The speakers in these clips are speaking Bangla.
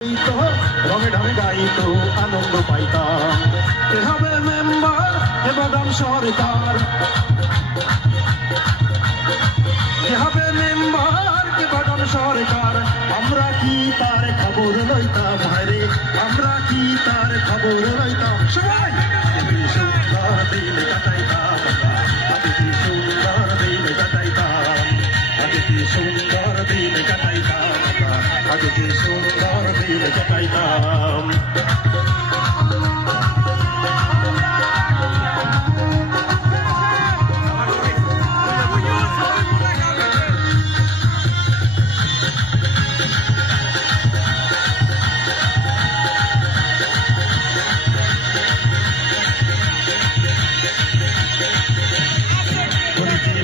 রঙে ঢঙে গাইতো আনন্দ পাইতাম। কে হবে মেম্বার কে বাদাম সরকার, কে হবে মেম্বার কে বাদাম সরকার, আমরা কি তার খবর লইতাম হায়রে, আমরা কি তার খবর লইতাম। সবাই সুন্দর দিন কাটাইতাম, আগে কি সুন্দর দিন কাটাইতাম, আগে কি সুন্দর দিন কাটাইতাম, আগে কি সুন্দর দিন কাটাইতাম।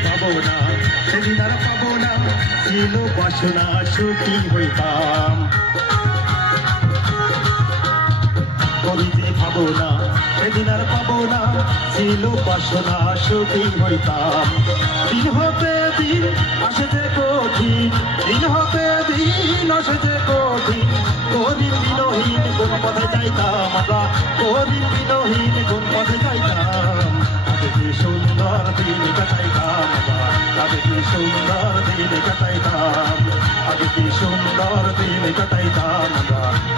ভাবনা সেদিন আর পাবো না, ছিল বাসনা সুখী হইতাম। কবিতে ভাবনা সেদিন আর পাবো না, ছিল বাসনা সুখী হইতাম। দিন হতে দিন আসেছে কঠিন, দিন হতে দিন আসেছে কঠিন, কদিন দিনহীন কোন পথে যাইতাম আমরা, কদিন দিনহীন কোন পথে যাইতাম। আগে কি সুন্দর দিন কাটাইতাম, আগে কি সুন্দর দিন কাটাইতাম, আগে কি সুন্দর দিন কাটাইতাম,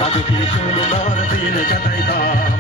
আগে কি সুন্দর দিন কাটাইতাম।